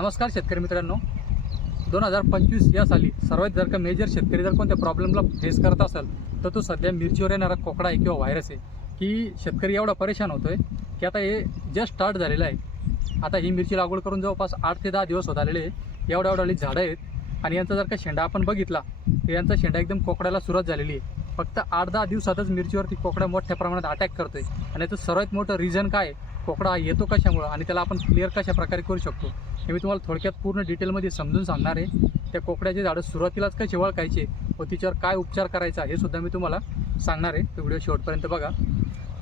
नमस्कार शेतकरी मित्रांनो. दोन हजार पंचवीस या साली सर्वात जर का मेजर शेतकरी जर कोणत्या प्रॉब्लेमला फेस करत असेल तर तो सध्या मिरचीवर येणारा कोकडा आहे किंवा व्हायरस आहे. की शेतकरी एवढा परेशान होतो आहे की आता हे जस्ट स्टार्ट झालेलं आहे. आता ही मिरची लागवड करून जवळपास आठ ते दहा दिवस होत आलेले आहे. एवढ्या एवढ्याली झाडं आहेत. आणि यांचा जर का शेंडा आपण बघितला तर यांचा शेंडा एकदम कोकड्याला सुरुवात झालेली आहे. फक्त आठ दहा दिवसातच मिरचीवरती कोकड्या मोठ्या प्रमाणात अटॅक करतोय. आणि याचं सर्वात मोठं रिझन काय आहे? कोकडा हा येतो कशामुळं आणि त्याला आपण क्लिअर कशा प्रकारे करू शकतो हे मी तुम्हाला थोडक्यात पूर्ण डिटेलमध्ये समजून सांगणार आहे. त्या कोकड्याचे झाडं सुरुवातीलाच कसे वळखायचे व तिच्यावर काय उपचार करायचा हे सुद्धा मी तुम्हाला सांगणार आहे. तो व्हिडिओ शेवटपर्यंत बघा.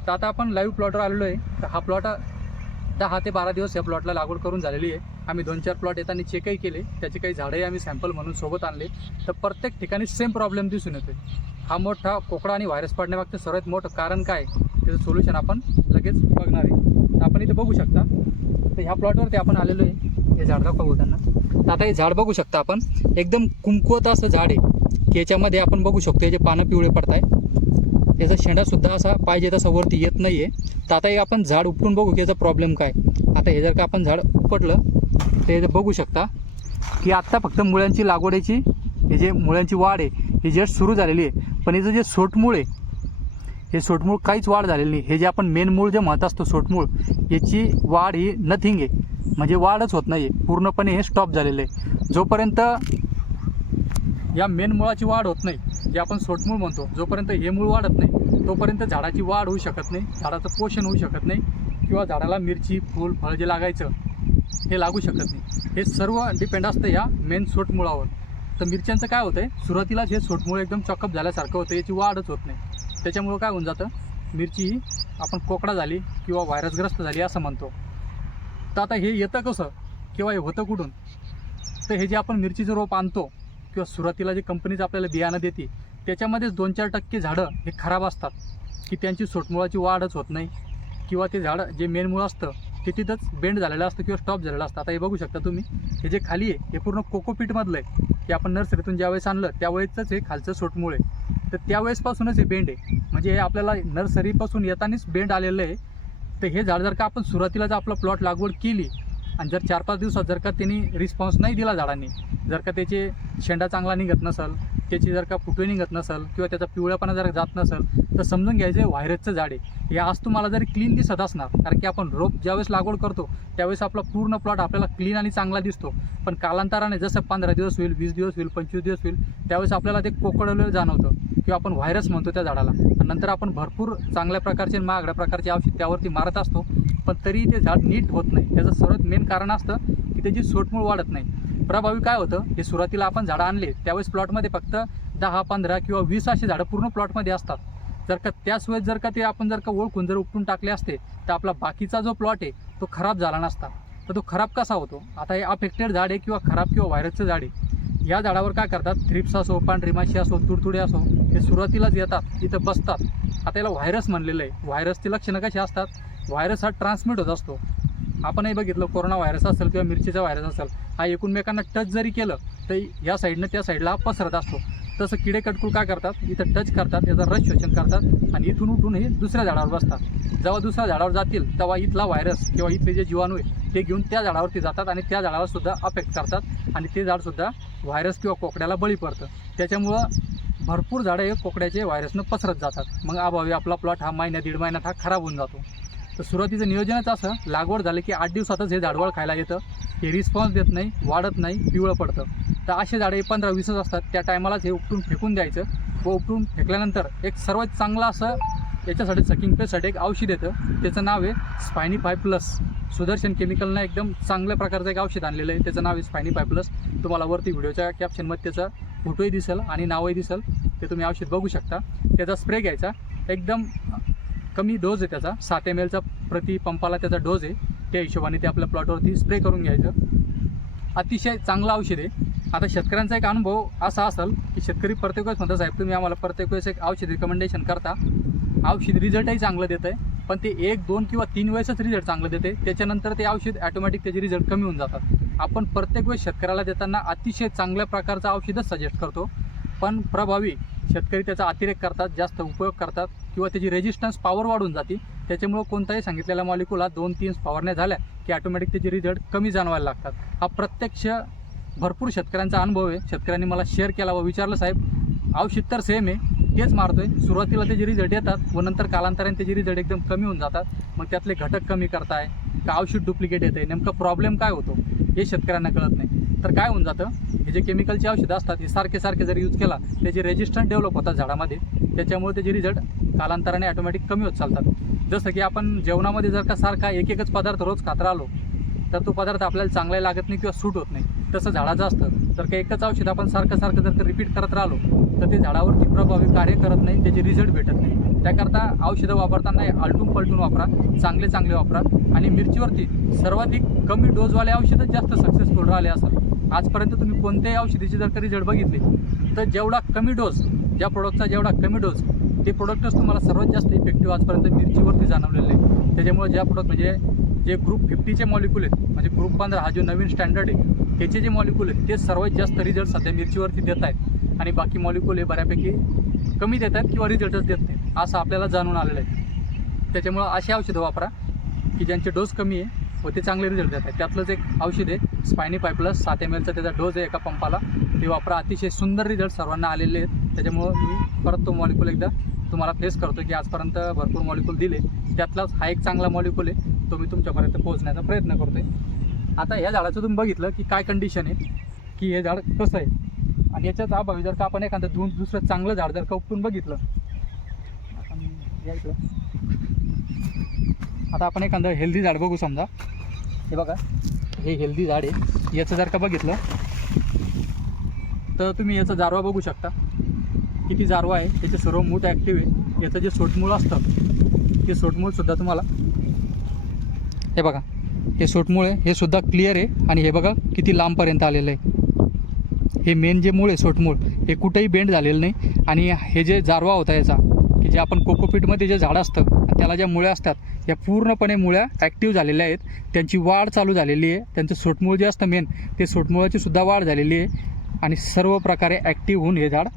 तर आता आपण लाईव्ह प्लॉटवर आलेलो आहे. तर हा प्लॉट दहा ते बारा दिवस या प्लॉटला लागवड करून झालेली आहे. आम्ही दोन चार प्लॉट येताना चेकही केले. त्याचे काही झाडंही आम्ही सॅम्पल म्हणून सोबत आणले. तर प्रत्येक ठिकाणी सेम प्रॉब्लेम दिसून येतो हा मोठा कोकडा आणि व्हायरस पडण्यामागचं सर्वात मोठं कारण काय? त्याचं सोल्युशन आपण लगेच बघणार आहे. आपण इथे बघू शकता. तर ह्या प्लॉटवरती आपण आलेलो आहे. हे झाड दाखवू त्यांना. तर आता हे झाड बघू शकता आपण. एकदम कुमकुवत असं झाड आहे. की याच्यामध्ये आपण बघू शकतो याचे पानं पिवळे पडत आहे याचा शेंडासुद्धा असा पाहिजे तसा वरती येत नाही आहे तर आता हे आपण झाड उपटून बघू की याचा प्रॉब्लेम काय. आता हे जर का आपण झाड उपटलं तर हे बघू शकता की आत्ता फक्त मुळ्यांची लागवडीची हे जे मुळ्यांची वाढ आहे ही जस्ट सुरू झालेली आहे. पण याचं जे सोटमूळ आहे हे सोटमूळ काहीच वाढ झालेली नाही. हे जे आपण मेन मूळ जे म्हणत असतो सोटमूळ याची वाढ ही नथिंग आहे. म्हणजे वाढच होत नाही आहे पूर्णपणे हे स्टॉप झालेलं आहे. जोपर्यंत या मेन मुळाची वाढ होत नाही जे आपण सोटमूळ म्हणतो जोपर्यंत हे मूळ वाढत नाही तोपर्यंत झाडाची वाढ होऊ शकत नाही झाडाचं पोषण होऊ शकत नाही किंवा झाडाला मिरची फूल फळ जे लागायचं हे लागू शकत नाही. हे सर्व डिपेंड असतं या मेन सोटमुळावर. तर मिरच्यांचं काय होतं आहे सुरुवातीलाच हे सोटमुळे एकदम चॉकअप झाल्यासारखं होतं. याची वाढच होत नाही. त्याच्यामुळं काय होऊन जातं? मिरची ही आपण कोकडा झाली किंवा व्हायरसग्रस्त झाली असं म्हणतो. तर आता हे येतं कसं? किंवा हे होतं कुठून? तर हे जे आपण मिरचीचं रोप आणतो किंवा सुरुवातीला जे कंपनीचं आपल्याला बियाणं देते त्याच्यामध्येच दोन चार टक्के झाडं हे खराब असतात की त्यांची सोटमुळाची वाढच होत नाही किंवा ते झाडं जे मेन मूळ असतं ते तिथंच बेंड झालेलं असतं किंवा स्टॉप झालेलं असतं. आता हे बघू शकता तुम्ही हे जे खाली आहे हे पूर्ण कोकोपीटमधलं आहे ते आपण नर्सरीतून ज्यावेळेस आणलं त्यावेळेसच हे खालचं सोटमुळे आहे. तर त्यावेळेसपासूनच हे बेंड आहे. म्हणजे हे आपल्याला नर्सरीपासून येतानाच बेंड आलेलं आहे. तर हे झाड जर का आपण सुरुवातीला जर आपला प्लॉट लागवड केली आणि जर चार पाच दिवसात जर का त्यांनी रिस्पॉन्स नाही दिला झाडांनी जर का त्याचे शेंडा चांगला निघत नसेल त्याची जर का फुटवे निघत नसेल किंवा त्याचा पिवळापणा जर जात नसेल तर समजून घ्यायचं आहे व्हायरसचं झाड आहे. हे आज तुम्हाला जरी क्लीन दिसत असणार कारण की आपण रोप ज्यावेळेस लागवड करतो त्यावेळेस आपला पूर्ण प्लॉट आपल्याला क्लीन आणि चांगला दिसतो. पण कालांतराने जसं पंधरा दिवस होईल वीस दिवस होईल पंचवीस दिवस होईल त्यावेळेस आपल्याला ते कोकडवलेलं जाणवतं. किंवा आपण व्हायरस म्हणतो त्या झाडाला. नंतर आपण भरपूर चांगल्या प्रकारचे महागड्या प्रकारचे औषध त्यावरती मारत असतो. पण तरी ते झाड नीट होत नाही. त्याचं सर्वात मेन कारण असतं की त्याची सोटमूळ वाढत नाही. प्रभावी काय होतं? हे सुरुवातीला आपण झाडं आणले त्यावेळेस प्लॉटमध्ये फक्त दहा पंधरा किंवा वीस असे झाडं पूर्ण प्लॉटमध्ये असतात. जर का त्याच वेळेस जर का ते आपण जर का ओळखून जर उपटून टाकले असते तर आपला बाकीचा जो प्लॉट आहे तो खराब झाला नसता. तर तो खराब कसा होतो? आता हे अफेक्टेड झाड आहे किंवा खराब किंवा व्हायरसचं झाड आहे. या झाडावर काय करतात? थ्रिप्स असो पांढरीमाशी असो तुडतुडे असो हे सुरुवातीलाच येतात इथं बसतात. आता याला व्हायरस म्हणलेलं आहे. व्हायरसची लक्षणं कशी असतात? व्हायरस हा ट्रान्समिट होत असतो. आपणही बघितलं कोरोना व्हायरस असेल किंवा मिरचीचा व्हायरस असेल हा एकूणमेकांना टच जरी केलं तर या साईडनं त्या साईडला हा पसरत असतो. तसं किडे कटकूल काय करतात? इथं टच करतात याचं रस शोषण करतात आणि इथून उठून हे दुसऱ्या झाडावर बसतात. जेव्हा दुसऱ्या झाडावर जातील तेव्हा इथला व्हायरस किंवा इथले जे जीवाणू आहे ते घेऊन त्या झाडावरती जातात आणि त्या झाडाला सुद्धा अफेक्ट करतात आणि ते झाडसुद्धा व्हायरस किंवा कोकड्याला बळी पडतं. त्याच्यामुळं भरपूर झाडं हे कोकड्याचे व्हायरसनं पसरत जातात. मग अभावी आपला प्लॉट हा महिन्या दीड महिन्यात हा खराब होऊन जातो. तर सुरुवातीचं नियोजनच असं लागवड झालं की आठ दिवसातच हे झाडवळ खायला येतं. हे रिस्पॉन्स देत नाही वाढत नाही पिवळं पडतं. तर असे झाडे पंधरा वीसच असतात. त्या टायमालाच हे उपटून फेकून द्यायचं व उपटून फेकल्यानंतर एक सर्वात चांगलं असं याच्यासाठी सकिंग पेसाठी एक औषध येतं. त्याचं नाव आहे स्पायनी फाय प्लस सुदर्शन केमिकलनं एकदम चांगल्या प्रकारचं एक औषध आणलेलं आहे. त्याचं नाव आहे स्पायनी फाय प्लस तुम्हाला वरती व्हिडिओच्या कॅप्शनमध्ये त्याचा फोटोही दिसेल आणि नावही दिसेल. ते तुम्ही औषध बघू शकता. त्याचा स्प्रे घ्यायचा. एकदम कमी डोज आहे त्याचा. सात एम एलचा प्रति पंपाला त्याचा डोज आहे. त्या हिशोबाने ते आपल्या प्लॉटवरती स्प्रे करून घ्यायचं. अतिशय चांगलं औषध आहे. आता शेतकऱ्यांचा एक अनुभव असा असेल की शेतकरी प्रत्येक वेळेस म्हणता साहेब तुम्ही आम्हाला प्रत्येक वेळेस एक औषध रिकमेंडेशन करता. औषध रिझल्टही चांगलं देतं आहे पण ते एक दोन किंवा तीन वेळेसच रिझल्ट चांगलं देते त्याच्यानंतर ते औषध ॲटोमॅटिक त्याचे रिझल्ट कमी होऊन जातात. आपण प्रत्येक वेळेस शेतकऱ्याला देताना अतिशय चांगल्या प्रकारचं औषधच सजेस्ट करतो. पण प्रभावी शेतकरी त्याचा अतिरेक करतात जास्त उपयोग करतात किंवा त्याची रेजिस्टन्स पॉवर वाढून जाते. त्याच्यामुळं कोणताही सांगितलेला मॉलिक्यूल दोन तीन फवारण्या झाल्या की ऑटोमॅटिक त्याचे रिझल्ट कमी जाणवायला लागतात. हा प्रत्यक्ष भरपूर शेतकऱ्यांचा अनुभव आहे. शेतकऱ्यांनी मला शेअर केला व विचारलं साहेब औषध तर सेम आहे. तेच मारतोय. सुरुवातीला त्याचे रिझल्ट येतात व नंतर कालांतराने त्याचे रिझल्ट एकदम कमी होऊन जातात. मग त्यातले घटक कमी करताय. का औषध डुप्लिकेट येते नेमका प्रॉब्लेम काय होतो? हे शेतकऱ्यांना कळत नाही. तर काय होऊन जातं? हे जे केमिकलचे औषधं असतात हे सारखे सारखे जर यूज केला त्याचे रेजिस्टन्स डेव्हलप होतात झाडामध्ये. त्याच्यामुळे त्याचे रिझल्ट कालांतराने ऑटोमॅटिक कमी होत चालतात. जसं की आपण जेवणामध्ये जर का सारखा एक एकच पदार्थ रोज खात राहिलो तर तो पदार्थ आपल्याला चांगला लागत नाही किंवा सूट होत नाही. तसं झाडाचं असतं. जर का एकच औषध आपण सारखं सारखं जर का रिपीट करत राहिलो तर ते झाडावरती प्रभावी कार्य करत नाही त्याचे रिझल्ट भेटत नाही. त्याकरता औषधं वापरताना आलटून पलटून वापरा चांगले चांगले वापरा. आणि मिरचीवरती सर्वाधिक कमी डोसवाले औषधं जास्त सक्सेसफुल राहिले असतात आजपर्यंत तुम्ही कोणत्याही औषधीचे जर का रिझल्ट बघितले तर जेवढा कमी डोस ज्या प्रोडक्टचा जेवढा कमी डोस ते प्रोडक्टच तुम्हाला सर्वात जास्त इफेक्टिव्ह आजपर्यंत मिरचीवरती जाणवलेले आहे त्याच्यामुळे ज्या प्रोडक्ट म्हणजे जे ग्रुप फिफ्टीचे मॉलिक्यूल आहेत म्हणजे ग्रुप पंधरा हा जो नवीन स्टँडर्ड आहे त्याचे जे मॉलिक्युल आहेत ते सर्वात जास्त रिझल्ट सध्या मिरचीवरती देत आहेत. आणि बाकी मॉलिक्यूल हे बऱ्यापैकी कमी देत आहेत किंवा रिझल्टच देत नाही असं आपल्याला जाणून आलेलं आहे. त्याच्यामुळं अशी औषधं वापरा की ज्यांचे डोस कमी आहे व ते चांगले रिझल्ट देत आहेत त्यातलंच एक औषध आहे स्पायनी पाय प्लस सात एम एलचा त्याचा डोस आहे एका पंपाला. ते वापरा अतिशय सुंदर रिझल्ट सर्वांना आलेले आहेत. त्याच्यामुळं मी परत तो मॉलिक्यूल एकदा तुम्हाला फेस करतो की आजपर्यंत भरपूर मॉलिक्यूल दिले. त्यातलाच हा एक चांगला मॉलिक्यूल आहे तो मी तुमच्यापर्यंत पोहोचण्याचा प्रयत्न करतो आहे आता ह्या झाडाचं तुम्ही बघितलं की काय कंडिशन आहे की हे झाड कसं आहे. आणि याच्याच अभावी जर का आपण एखादं दोन दुसरं चांगलं झाड जर का उपटून बघितलं. आपण आता आपण एखादं हेल्दी झाड बघू समजा. हे बघा हे हेल्दी झाड आहे. याचं जर का बघितलं तर तुम्ही याचा जारवा बघू शकता. किती जारवा आहे त्याचे सर्व मूठ ॲक्टिव्ह आहे याचं जे सोटमूळ असतं ते सोटमूळसुद्धा तुम्हाला हे बघा हे सोटमूळ आहे हे सुद्धा क्लिअर आहे. आणि हे बघा किती लांबपर्यंत आलेलं आहे. हे मेन जे मूळ आहे सोटमूळ हे कुठेही बेंड झालेलं नाही. आणि हे जे जारवा होता याचा की जे आपण कोकोपीटमध्ये जे झाड असतं त्याला ज्या मुळ्या असतात या पूर्णपणे मुळ्या ॲक्टिव्ह झालेल्या आहेत. त्यांची वाढ चालू झालेली आहे. त्यांचं सोटमूळ जे असतं मेन ते सोटमूळाची सुद्धा वाढ झालेली आहे. आणि सर्व प्रकारे ॲक्टिव्ह होऊन हे झाड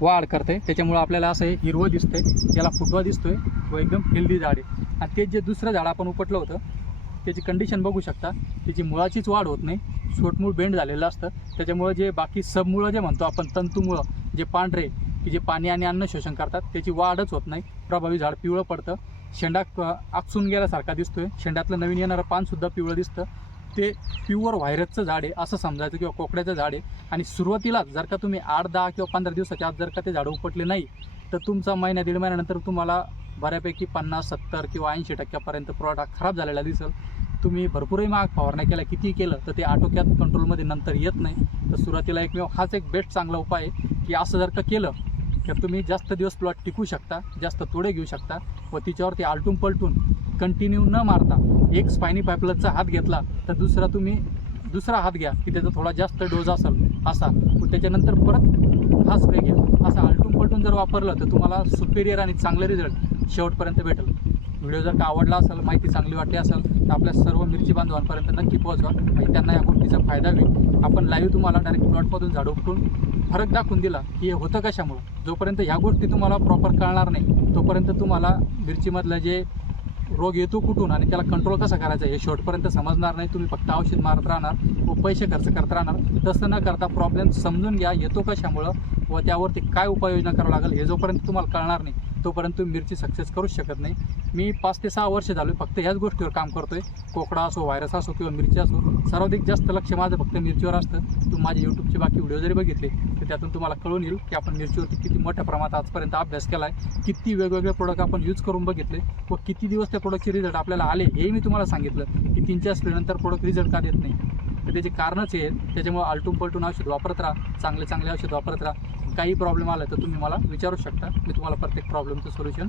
वाढ करते त्याच्यामुळं आपल्याला असं हे हिरवं दिसतंय. याला फुटवा दिसतोय. व एकदम हेल्दी झाड आहे. आणि ते जे दुसरं झाड आपण उपटलं होतं त्याची कंडिशन बघू शकता. त्याची मुळाचीच वाढ होत नाही. सोटमूळ बेंड झालेलं असतं. त्याच्यामुळं जे बाकी सबमुळं जे म्हणतो आपण तंतुमुळं जे पांढरे की जे पाणी आणि अन्न शोषण करतात त्याची वाढच होत नाही. प्रभावी झाड पिवळं पडतं. शेंडा क- आकसून गेल्यासारखा दिसतोय. शेंड्यातलं नवीन येणारं पानसुद्धा पिवळं दिसतं. ते प्युअर व्हायरसचं झाड आहे असं समजायचं किंवा कोकड्याचं झाड आहे. आणि सुरुवातीलाच जर का तुम्ही आठ दहा किंवा पंधरा दिवसाच्या आत जर का ते झाडं उपटले नाही तर तुमचा महिन्या दीड महिन्यानंतर तुम्हाला बऱ्यापैकी पन्नास सत्तर किंवा ऐंशी टक्क्यापर्यंत प्रॉडक्ट खराब झालेला दिसेल. तुम्ही भरपूरही महाग फवारण्या केल्या. कितीही केलं तर ते आटोक्यात कंट्रोलमध्ये नंतर येत नाही. तर सुरुवातीला एकमेव हाच एक बेस्ट चांगला उपाय आहे की असं जर का केलं तर तुम्ही जास्त दिवस प्लॉट टिकू शकता जास्त तोडे घेऊ शकता व तिच्यावरती आलटून पलटून कंटिन्यू न मारता एक स्पायनी पाईपलचा हात घेतला तर दुसरा तुम्ही दुसरा हात घ्या की त्याचा थोडा जास्त डोज असेल असा. व त्याच्यानंतर परत हा स्प्रे घ्या. असा आलटून पलटून जर वापरलं तर तुम्हाला सुपेरियर आणि चांगले रिझल्ट शेवटपर्यंत भेटेल. व्हिडिओ जर का आवडला असेल माहिती चांगली वाटली असेल तर आपल्या सर्व मिरची बांधवांपर्यंत नक्की पोहोचवा. म्हणजे त्यांना या गोष्टीचा फायदा होईल. आपण लाईव्ह तुम्हाला डायरेक्ट प्लॉटमधून झाड उपटून फरक दाखवून दिला की हे होतं कशामुळं? जोपर्यंत ह्या गोष्टी तुम्हाला प्रॉपर कळणार नाही तोपर्यंत तुम्हाला मिरचीमधलं जे रोग येतो कुठून आणि त्याला कंट्रोल कसा करायचा हे शेवटपर्यंत समजणार नाही. तुम्ही फक्त औषध मारत राहणार व पैसे खर्च करत राहणार. तसं न करता प्रॉब्लेम समजून घ्या येतो कशामुळं व त्यावरती काय उपाययोजना करावं लागेल हे जोपर्यंत तुम्हाला कळणार नाही तोपर्यंत तुम्ही मिरची सक्सेस करूच शकत नाही. मी पाच ते सहा वर्ष झालो फक्त ह्याच गोष्टीवर काम करतोय. कोकडा असो व्हायरस असो किंवा मिरची असो सर्वाधिक जास्त लक्ष माझं फक्त मिरचीवर असतं. तुम्ही माझे यूट्यूबचे बाकी व्हिडिओ जरी बघितले तर त्यातून तुम्हाला कळून येईल की आपण मिरचीवरती किती मोठ्या प्रमाणात आजपर्यंत अभ्यास केला आहे किती वेगवेगळे प्रोडक्ट आपण यूज करून बघितले व किती दिवस त्या प्रोडक्टचे रिझल्ट आपल्याला आले हे मी तुम्हाला सांगितलं की तीन चार स्प्रेनंतर प्रोडक्ट रिझल्ट का देत नाही. तर त्याचे कारणच हे त्याच्यामुळे आलटून पलटून औषध वापरत राहा चांगले चांगले औषध वापरत राहा. काही प्रॉब्लेम आला तर तुम्ही मला विचारू शकता. मी तुम्हाला प्रत्येक प्रॉब्लेमचं सोल्युशन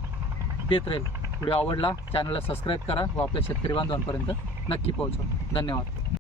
देत राहील. व्हिडिओ आवडला चॅनलला सबस्क्राईब करा व आपल्या शेतकरी बांधवांपर्यंत नक्की पोहोचवा. धन्यवाद.